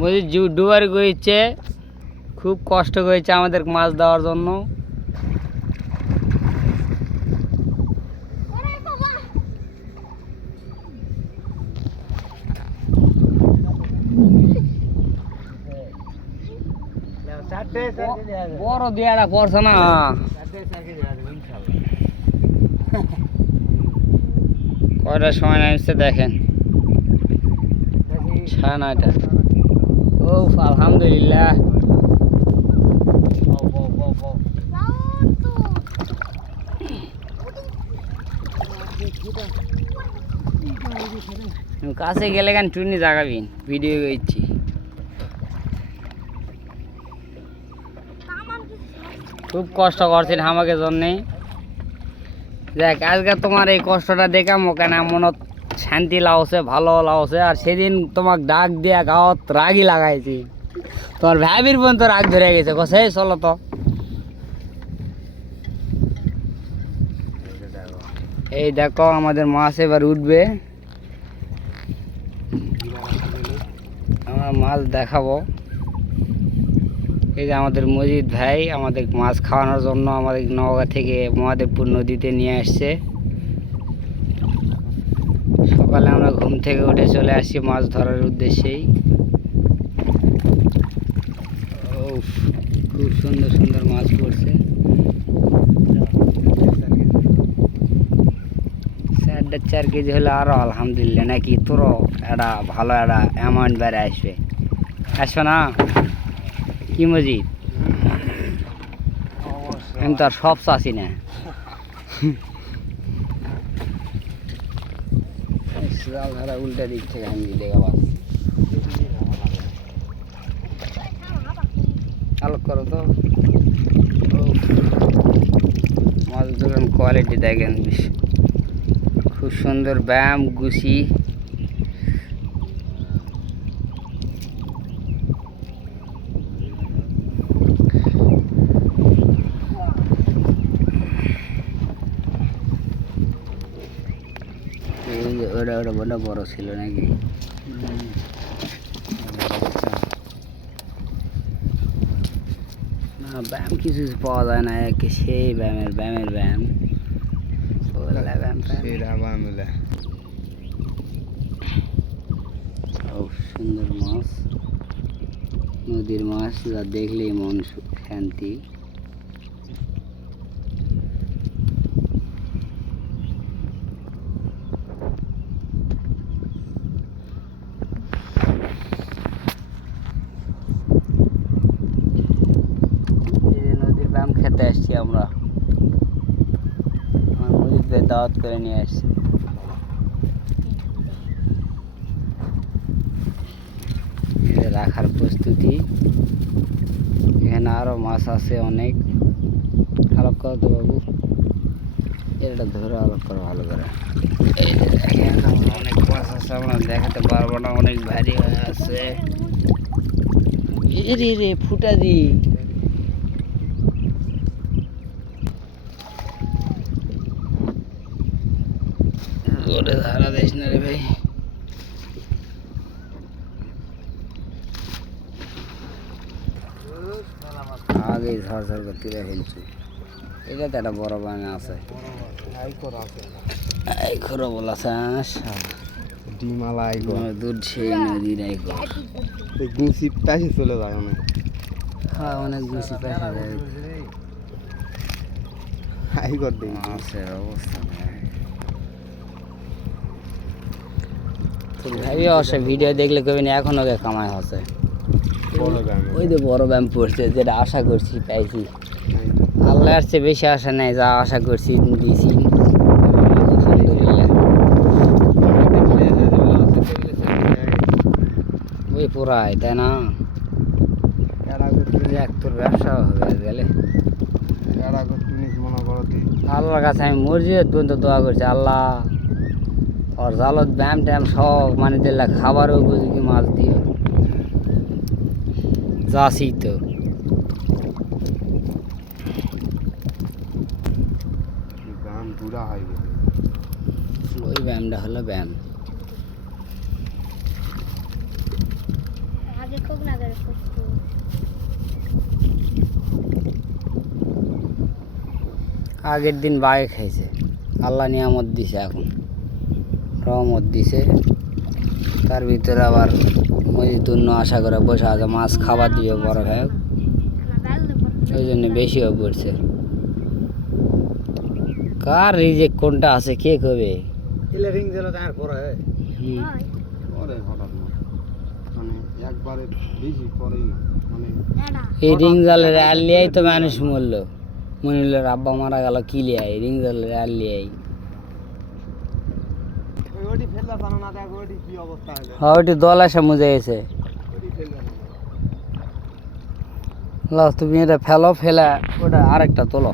মজিদ ডুবার গিয়েছে, খুব কষ্ট হয়েছে আমাদের মাছ দেওয়ার জন্য। বড় দিয়াটা পড়ছে না, কয়টার সময় নামছে দেখেন, 9:30। ও আলহামদুলিল্লাহ। কাছে গেলে কেন টুনি জাগাবি, ভিডিও করছি। খুব কষ্ট করছেন আমাকে জন্যে। দেখ আজকে তোমার এই কষ্টটা দেখাম কেন মনত শান্তি লাগছে, ভালো লাগছে। আর সেদিন তোমাক ডাক দিয়া গাঁত রাগই লাগাইছি, তোমার ভাবির পর্যন্ত রাগ ধরে গেছে, কছে চলো তো। এই দেখো আমাদের মাছ এবার উঠবে, আমরা মাছ দেখাবো। এই যে আমাদের মজিদ ভাই আমাদের মাছ খাওয়ানোর জন্য আমাদের নওগাঁ থেকে মহাদেবপুর নদীতে নিয়ে আসছে। সকালে আমরা ঘুম থেকে উঠে চলে আসছি মাছ ধরার উদ্দেশ্যেই। খুব সুন্দর সুন্দর মাছ পড়ছে। 4.5 কেজি হলে আরো আলহামদুলিল্লাহ, নাকি তোরও একটা ভালো একটা অ্যামাউন্ট বেড়ে আসবে, আসবে না কি মজিদ? আমি তো আর সব চাচ্ছি না। উল্টা দিক থেকে আমি দেখাবার আলোক করো তো। মাছ ধরুন কোয়ালিটি দেখেন, খুব সুন্দর ব্যায়াম গুছি। ওটা ওটা বড় বড় ছিল নাকি? না ব্যায়াম কিছু পাওয়া যায় না, সেই ব্যায়ামের ব্যায়াম। সুন্দর মাছ, নদীর মাছ, যা দেখলেই মন শান্তি। নদীর ব্যায়াম খেতে আসছি আমরা, মসজিদে দাওয়াত করে নিয়ে আসছি। রাখার প্রস্তুতি, এখানে আরো মাছ আছে অনেক। আলোক করো তো বাবু, এটা ধরে আলোক করো ভালো করে। অনেক মাছ আছে, আমরা দেখাতে পারবো না, অনেক ভারী হয়ে আছে। রে ফুটা দি ওরে ধারা দিস না রে ভাই। আগে ঝড় ঝড় করতে ফেলছি। এটা তো একটা বড় বানা আছে, আইখর বলা ডিমালা দুধ সেই নদীর আইখর গুছি পাশে চলে যায় অনেক। হ্যাঁ অনেক গুছি পাশে যায়। আইখর দিই মাছের অবস্থা ভাবি অবশ্য ভিডিও দেখলে কবি না এখন ওকে কামাই হচ্ছে। ওই তো বড় ব্যায়াম পড়ছে, যেটা আশা করছি পাইছি। আল্লাহর চেয়ে বেশি আশা নেই, যা আশা করছি দিয়েছি আলহামদুলিল্লাহ। ওই পুরাই তাই না, তোর ব্যবসা হবে গেলে। আল্লাহর কাছে আমি মসজিদ পর্যন্ত দোয়া করছি, আল্লাহ ওর জালত ব্যায়াম ট্যাম সব মানে দিল্লা খাবারও উপযোগী মাছ দিও। যাচ্ছি তো ওই ব্যায়ামটা হলো ব্যায়াম। আগে খুব নাগারে করতো। আগের দিন বাগে খাইছে, আল্লাহ নিয়ামত দিছে, এখন রহমত দিছে, তার ভিতরে আবার মজিদুন্ন আশা করে বসে আছে মাছ খাবার দিবে বড় খায়, ওই জন্য বেশিও পড়ছে। কার রিজেক্ট কোনটা আছে কে কবে? রিং দিল তার পরে পরে হঠাৎ না, মানে একবারে বেশি পরেই না, মানে এই রিং জালের আর লিয়াই তো মানুষ মরলো, মনিলের আব্বা মারা গেল কি লিয়াই, রিং জালের আর লিয়াই। ওইটি ফেললা জানো না, দেখো ওইটি কি অবস্থা হলো, হ্যাঁ ওইটি দল আসা মুজে গেছে। ওইটি ফেললা না। লাও তুমি এটা ফেলো, ফেলে ওটা আরেকটা তোলো।